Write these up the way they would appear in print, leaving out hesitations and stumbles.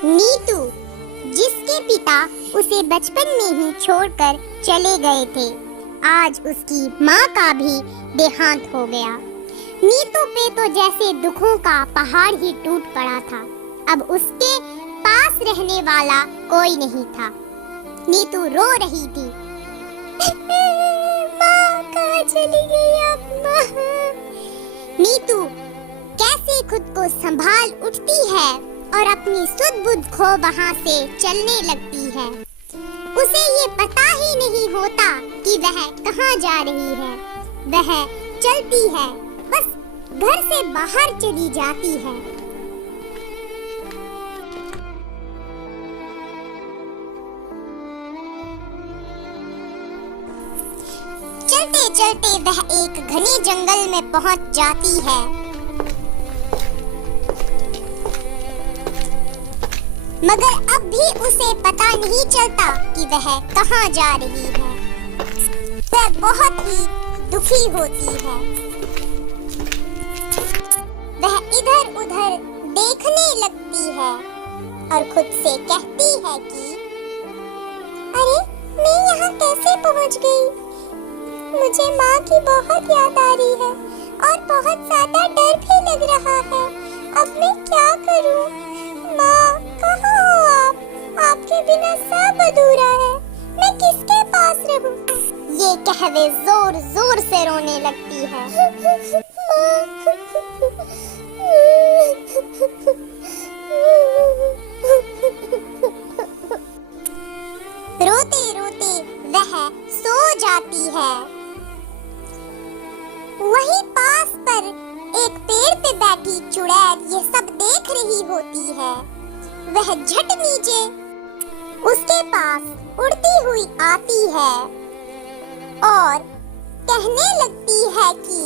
नीतू, जिसके पिता उसे बचपन में ही छोड़कर चले गए थे, आज उसकी माँ का भी देहांत हो गया। नीतू पे तो जैसे दुखों का पहाड़ ही टूट पड़ा था। अब उसके पास रहने वाला कोई नहीं था। नीतू रो रही थी। माँ कहाँ चली गई अब माँ? नीतू कैसे खुद को संभाल उठती है और अपनी सुध बुध खो वहाँ से चलने लगती है। उसे ये पता ही नहीं होता कि वह कहाँ जा रही है। वह चलती है, बस घर से बाहर चली जाती है। चलते चलते वह एक घने जंगल में पहुंच जाती है। मगर अब भी उसे पता नहीं चलता कि वह कहाँ जा रही है। वह बहुत ही दुखी होती है। वह इधर उधर देखने लगती है और खुद से कहती है कि अरे, मैं यहाँ कैसे पहुँच गई? मुझे माँ की बहुत याद आ रही है और बहुत ज्यादा डर भी लग रहा है। अब मैं क्या करूँ? माँ, कहाँ हो आप? आपके बिना सब अधूरा है। मैं किसके पास रहूं? ये कह वे जोर जोर से रोने लगती है। रोते रोते वह सो जाती है। वहीं पास पर एक पेड़ पे बैठी चुड़ैल ये सब देख रही होती है। वह झट नीचे उसके पास उड़ती हुई आती है और कहने लगती है कि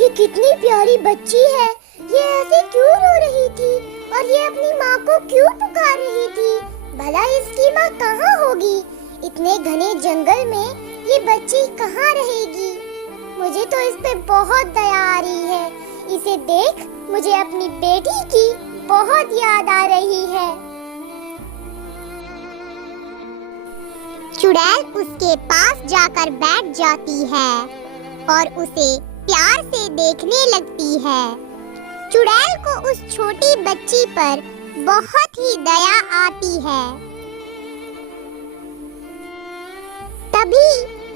ये कितनी प्यारी बच्ची है। ये ऐसे क्यों रो रही थी और ये अपनी माँ को क्यों पुकार रही थी? भला इसकी माँ कहाँ होगी? इतने घने जंगल में ये बच्ची कहाँ रहेगी? मुझे तो इस पे बहुत दया आ रही है। इसे देख मुझे अपनी बेटी की बहुत याद आ रही है। चुड़ैल उसके पास जाकर बैठ जाती है और उसे प्यार से देखने लगती है। चुड़ैल को उस छोटी बच्ची पर बहुत ही दया आती है। तभी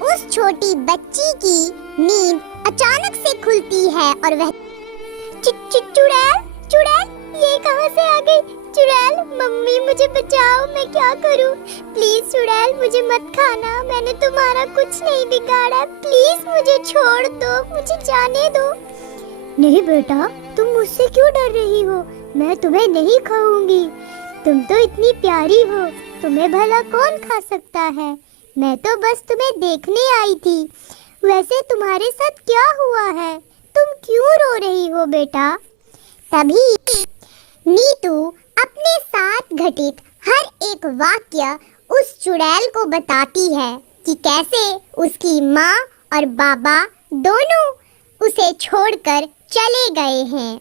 उस छोटी बच्ची की नींद अचानक से खुलती है और वह चुड़ैल, चुड़ैल, ये कहाँ से आ गई? चुड़ैल, मम्मी मुझे बचाओ, मैं क्या करूँ? प्लीज चुड़ैल, मुझे मत खाना, मैंने तुम्हारा कुछ नहीं बिगाड़ा। प्लीज मुझे छोड़ दो, मुझे जाने दो। नहीं बेटा, तुम मुझसे क्यों डर रही हो? मैं तुम्हें नहीं खाऊंगी। तुम तो इतनी प्यारी हो, तुम्हें भला कौन खा सकता है? मैं तो बस तुम्हें देखने आई थी। वैसे तुम्हारे साथ क्या हुआ है? तुम क्यों रो रही हो बेटा? तभी नीतू अपने साथ घटित हर एक वाक्य उस चुड़ैल को बताती है कि कैसे उसकी माँ और बाबा दोनों उसे छोड़कर चले गए हैं।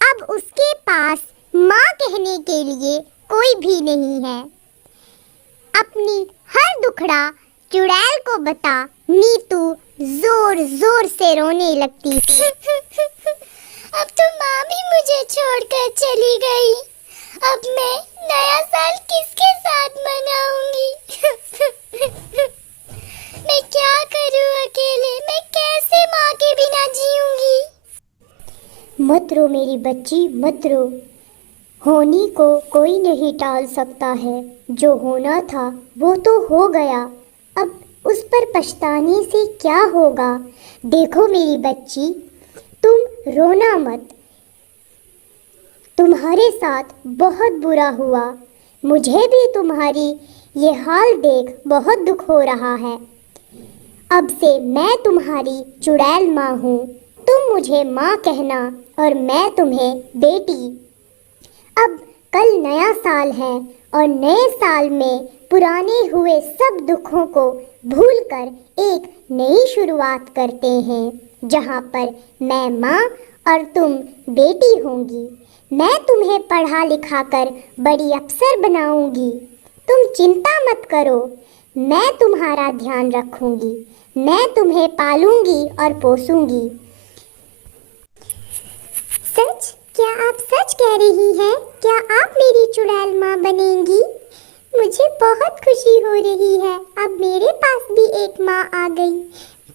अब उसके पास माँ कहने के लिए कोई भी नहीं है। अपनी हर दुखड़ा चुड़ैल को बता नीतू जोर जोर से रोने लगती थी। अब तो माँ भी मुझे छोड़कर चली गई। अब मैं नया साल किसके साथ मनाऊंगी? मैं क्या करूँ अकेले? मैं कैसे माँ के बिना जीऊंगी? मत रो मेरी बच्ची, मत रो। होनी को कोई नहीं टाल सकता है। जो होना था वो तो हो गया। अब उस पर पछताने से क्या होगा? देखो मेरी बच्ची, तुम रोना मत। तुम्हारे साथ बहुत बुरा हुआ। मुझे भी तुम्हारी ये हाल देख बहुत दुख हो रहा है। अब से मैं तुम्हारी चुड़ैल माँ हूँ। तुम मुझे माँ कहना और मैं तुम्हें बेटी। अब कल नया साल है और नए साल में पुराने हुए सब दुखों को भूलकर एक नई शुरुआत करते हैं, जहाँ पर मैं माँ और तुम बेटी होंगी। मैं तुम्हें पढ़ा लिखा कर बड़ी अफसर बनाऊंगी। तुम चिंता मत करो, मैं तुम्हारा ध्यान रखूंगी। मैं तुम्हें पालूंगी और पोसूंगी। सच? क्या आप सच कह रही हैं? क्या आप मेरी चुड़ैल माँ बनेंगी? मुझे बहुत खुशी हो रही है। अब मेरे पास भी एक माँ आ गई।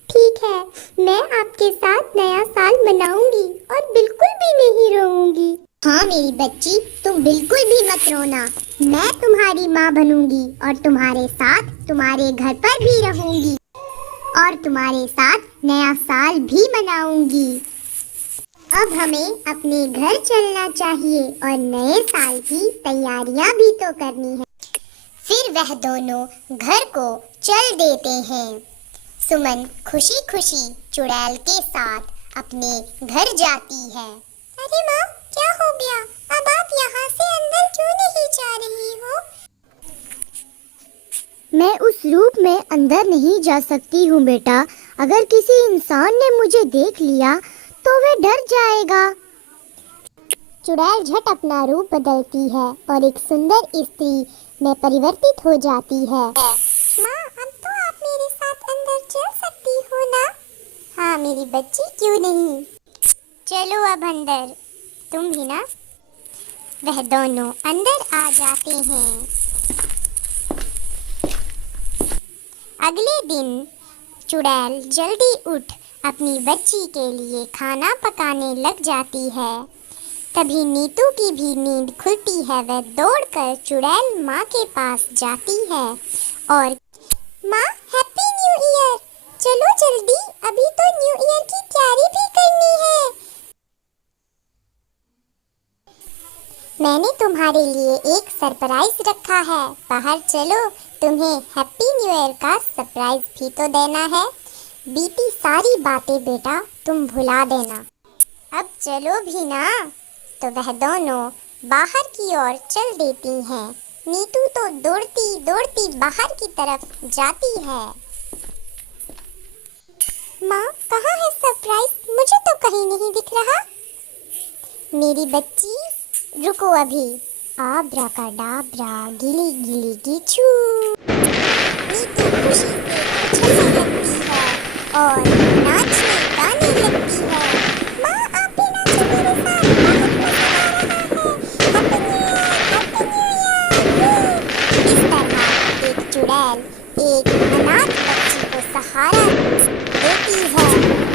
ठीक है, मैं आपके साथ नया साल मनाऊंगी और बिल्कुल भी नहीं रोऊंगी। हाँ मेरी बच्ची, तुम बिल्कुल भी मत रोना। मैं तुम्हारी माँ बनूंगी और तुम्हारे साथ तुम्हारे घर पर भी रहूंगी और तुम्हारे साथ नया साल भी मनाऊंगी। अब हमें अपने घर चलना चाहिए और नए साल की तैयारियां भी तो करनी है। फिर वह दोनों घर को चल देते हैं। सुमन खुशी खुशी चुड़ैल के साथ अपने घर जाती है। अरे माँ, क्या हो गया? अब आप यहाँ से अंदर क्यों नहीं जा रही हो? मैं उस रूप में अंदर नहीं जा सकती हूँ बेटा। अगर किसी इंसान ने मुझे देख लिया तो वह डर जाएगा। चुड़ैल झट अपना रूप बदलती है और एक सुंदर स्त्री में परिवर्तित हो जाती है। माँ, अब तो आप मेरे साथ अंदर चल सकती हो ना? हाँ मेरी बच्ची, क्यों नहीं। चलो अब अंदर, तुम भी ना। वह दोनों अंदर आ जाते हैं। अगले दिन चुड़ैल जल्दी उठ अपनी बच्ची के लिए खाना पकाने लग जाती है। तभी नीतू की भी नींद खुलती है। वह दौड़कर चुड़ैल माँ के पास जाती है और माँ, हैप्पी न्यू ईयर। चलो जल्दी, अभी तो न्यू ईयर की तैयारी भी करनी है। मैंने तुम्हारे लिए एक सरप्राइज रखा है। बाहर चलो, तुम्हें हैप्पी न्यू ईयर का सरप्राइज भी तो देना है। बीती सारी बातें बेटा तुम भुला देना। अब चलो भी ना। तो वह दोनों बाहर की ओर चल देती हैं। नीतू तो दौड़ती दौड़ती बाहर की तरफ जाती है। माँ, कहाँ है सरप्राइज? मुझे तो कहीं नहीं दिख रहा। मेरी बच्ची, रुको अभी। आब्राकाडाब्रा, गिली गिली गिचू। नीतू खुशी से उछलने लगती है और नाचने गाने लगती है। माँ, आप भी नाचो मेरे साथ, बहुत मजा आ रहा है। Happy new year, happy new year. इस तरह एक चुड़ैल एक अनाथ बच्ची को सहारा देती है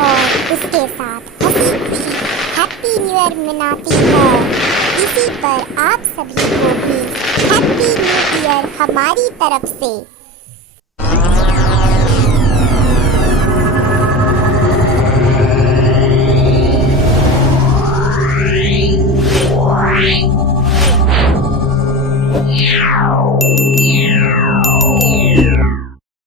और उसके साथ हंसी खुशी हैप्पी न्यू ईयर मनाती है। इसी पर आप सभी को भी हैप्पी न्यू ईयर हमारी तरफ से।